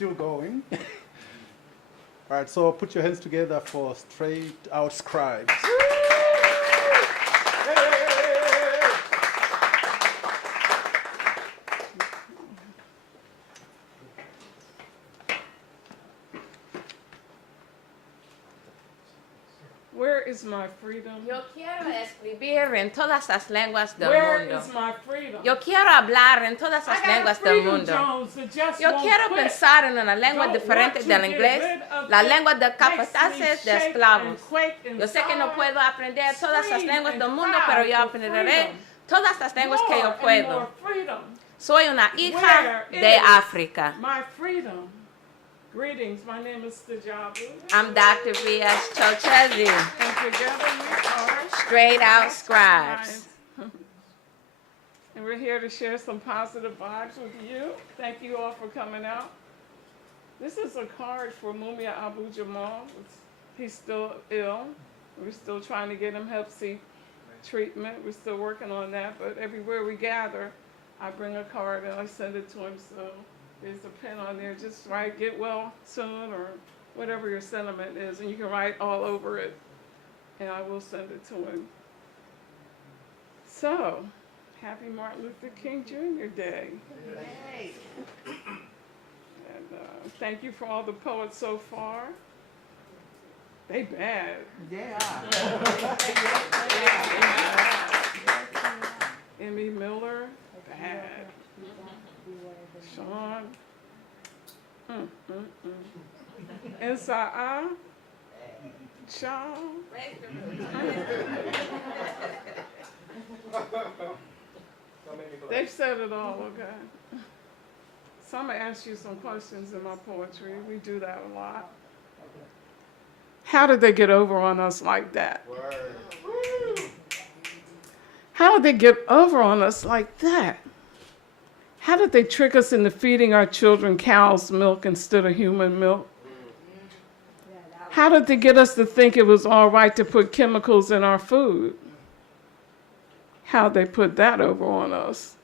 still going. All right, so put your hands together for Straight Out Scribes. Where is my freedom? Yo quiero escribir en todas las lenguas del Where mundo. is my freedom? Yo quiero hablar en todas las lenguas del mundo. Yo quiero pensar en una lengua diferente del inglés, la lengua de capataces de esclavos. Yo sé que no puedo aprender todas las lenguas del mundo, pero yo aprenderé todas las lenguas que yo puedo. Soy una hija de África. My freedom. Greetings, my name is Sigauke. I'm Dr. V.S. Chochezi, And together we are Straight Out Scribes. And we're here to share some positive vibes with you. Thank you all for coming out. This is a card for Mumia Abu Jamal. He's still ill. We're still trying to get him Hep C treatment. We're still working on that, but everywhere we gather, I bring a card and I send it to him. So there's a pen on there. Just write "get well soon" or whatever your sentiment is, and you can write all over it, and I will send it to him. So, happy Martin Luther King Jr. Day. Yay. And thank you for all the poets so far. They bad. Yeah. Emmy Miller, bad. Sean. And Sa'a. Sean. They've said it all, okay? So I'm going to ask you some questions in my poetry. We do that a lot. How did they get over on us like that? How did they get over on us like that? How did they trick us into feeding our children cow's milk instead of human milk? How did they get us to think it was all right to put chemicals in our food? How'd they put that over on us?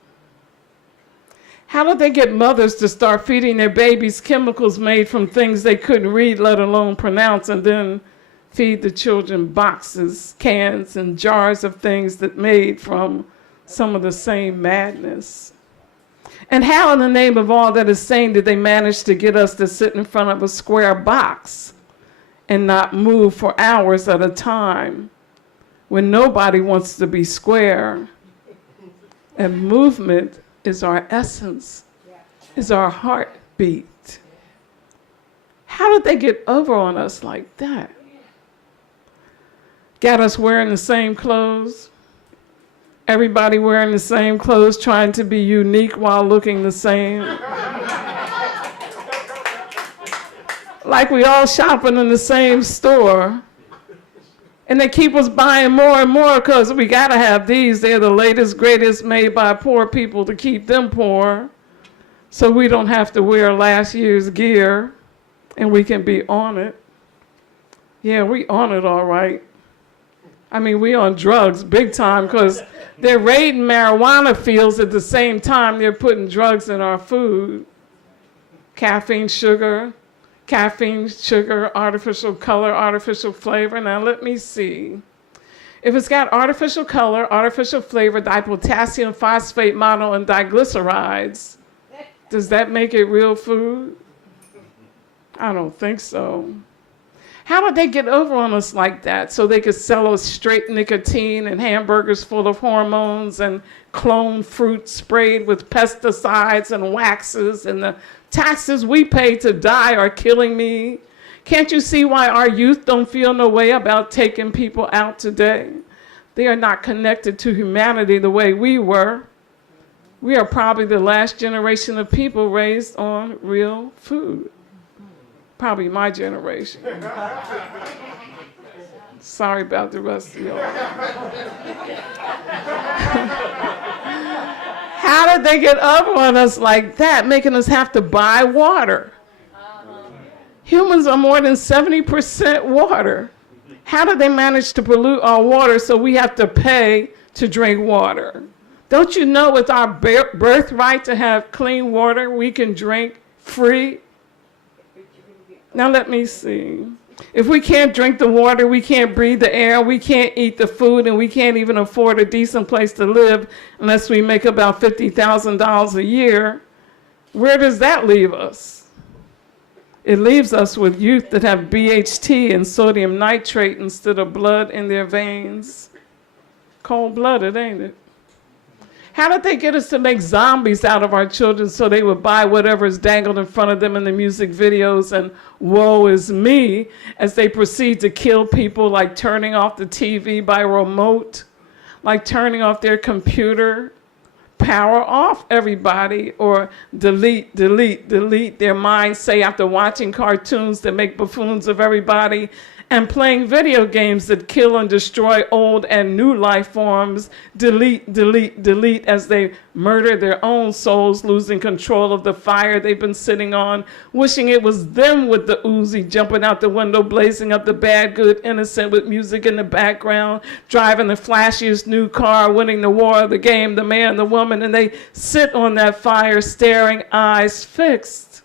How did they get mothers to start feeding their babies chemicals made from things they couldn't read, let alone pronounce, and then feed the children boxes, cans, and jars of things that made from some of the same madness? And how in the name of all that is sane did they manage to get us to sit in front of a square box and not move for hours at a time when nobody wants to be square? And movement is our essence, is our heartbeat. How did they get over on us like that? Got us wearing the same clothes, everybody wearing the same clothes, trying to be unique while looking the same. Like we all shopping in the same store. And they keep us buying more and more because we got to have these. They're the latest, greatest, made by poor people to keep them poor. So we don't have to wear last year's gear and we can be on it. Yeah, we on it all right. I mean, we on drugs big time because they're raiding marijuana fields at the same time they're putting drugs in our food. Caffeine, sugar, artificial color, artificial flavor. Now let me see. If it's got artificial color, artificial flavor, dipotassium phosphate mono, and diglycerides, does that make it real food? I don't think so. How did they get over on us like that so they could sell us straight nicotine and hamburgers full of hormones and cloned fruit sprayed with pesticides and waxes, and the taxes we pay to die are killing me? Can't you see why our youth don't feel no way about taking people out today? They are not connected to humanity the way we were. We are probably the last generation of people raised on real food. Probably my generation. Sorry about the rest of y'all. How did they get over on us like that, making us have to buy water? Humans are more than 70% water. How did they manage to pollute our water so we have to pay to drink water? Don't you know it's our birthright to have clean water we can drink free? Now let me see. If we can't drink the water, we can't breathe the air, we can't eat the food, and we can't even afford a decent place to live unless we make about $50,000 a year, where does that leave us? It leaves us with youth that have BHT and sodium nitrate instead of blood in their veins. Cold-blooded, ain't it? How did they get us to make zombies out of our children so they would buy whatever is dangled in front of them in the music videos and woe is me as they proceed to kill people, like turning off the TV by remote, like turning off their computer, power off everybody, or delete their minds, say after watching cartoons that make buffoons of everybody and playing video games that kill and destroy old and new life forms, delete as they murder their own souls, losing control of the fire they've been sitting on, wishing it was them with the Uzi jumping out the window, blazing up the bad, good, innocent with music in the background, driving the flashiest new car, winning the war of the game, the man, the woman, and they sit on that fire staring, eyes fixed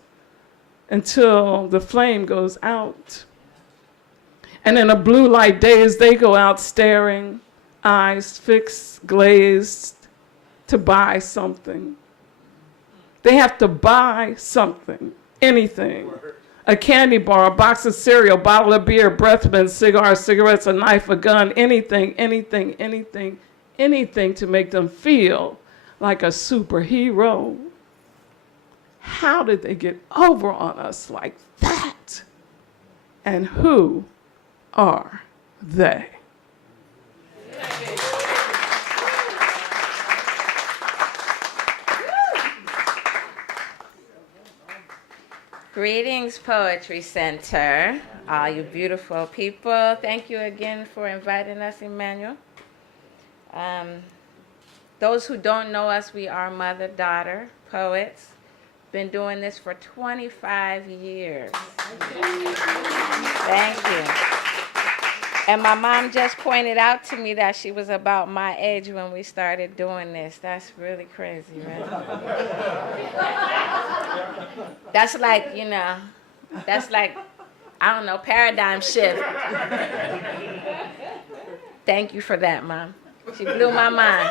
until the flame goes out. And in a blue light daze, they go out staring, eyes fixed, glazed, to buy something. They have to buy something, anything. A candy bar, a box of cereal, bottle of beer, breath mints, cigars, cigarettes, a knife, a gun, anything to make them feel like a superhero. How did they get over on us like that? And who are they? Greetings, Poetry Center, all you beautiful people. Thank you again for inviting us, Emmanuel. Those who don't know us, we are mother-daughter poets. Been doing this for 25 years. Thank you. And my mom just pointed out to me that she was about my age when we started doing this. That's really crazy, right? That's like, I don't know, paradigm shift. Thank you for that, Mom. She blew my mind.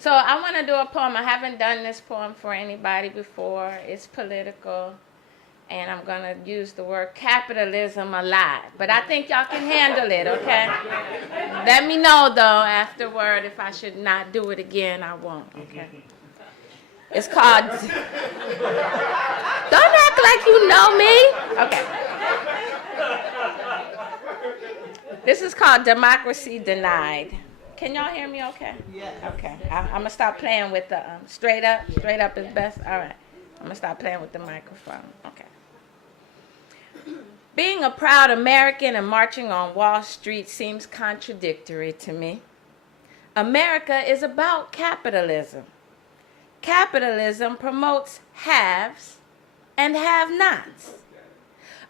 So I want to do a poem. I haven't done this poem for anybody before. It's political. And I'm going to use the word capitalism a lot. But I think y'all can handle it, okay? Let me know, though, afterward. If I should not do it again, I won't, okay? It's called... Don't act like you know me. Okay. This is called Democracy Denied. Can y'all hear me okay? Yeah. Okay. I'm going to stop playing with the... straight up? Straight up is best? All right. I'm going to stop playing with the microphone. Okay. Being a proud American and marching on Wall Street seems contradictory to me. America is about capitalism. Capitalism promotes haves and have-nots,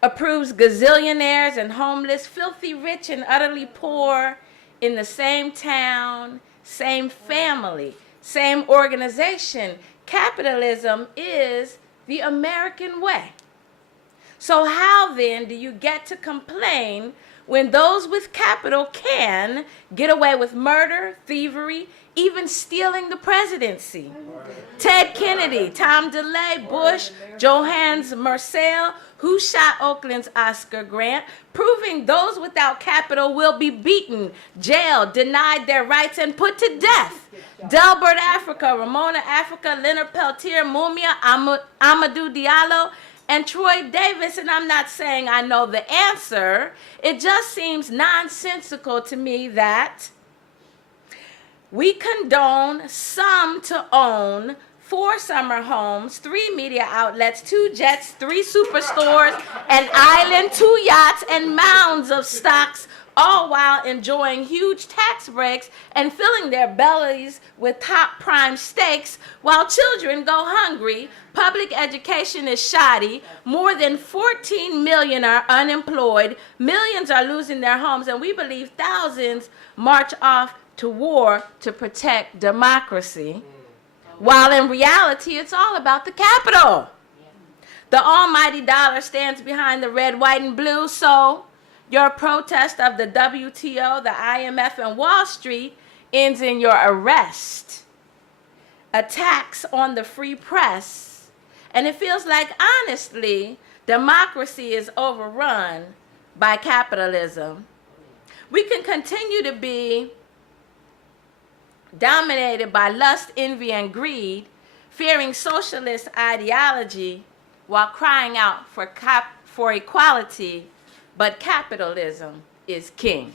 approves gazillionaires and homeless, filthy rich and utterly poor in the same town, same family, same organization. Capitalism is the American way. So how then do you get to complain when those with capital can get away with murder, thievery, even stealing the presidency? Ted Kennedy, Tom DeLay, Bush, Johannes Marcel, who shot Oakland's Oscar Grant, proving those without capital will be beaten, jailed, denied their rights, and put to death. Delbert Africa, Ramona Africa, Leonard Peltier, Mumia, Amadou Diallo, and Troy Davis. And I'm not saying I know the answer. It just seems nonsensical to me that we condone some to own 4 summer homes, 3 media outlets, 2 jets, 3 superstores, an island, 2 yachts, and mounds of stocks, all while enjoying huge tax breaks and filling their bellies with top prime steaks while children go hungry. Public education is shoddy. More than 14 million are unemployed. Millions are losing their homes, and we believe thousands march off to war to protect democracy, while in reality, it's all about the capital. The The almighty dollar stands behind the red, white, and blue, so your protest of the WTO, the IMF, and Wall Street ends in your arrest. Attacks on the free press. And it feels like, honestly, democracy is overrun by capitalism. We can continue to be dominated by lust, envy, and greed, fearing socialist ideology while crying out for equality, but capitalism is king.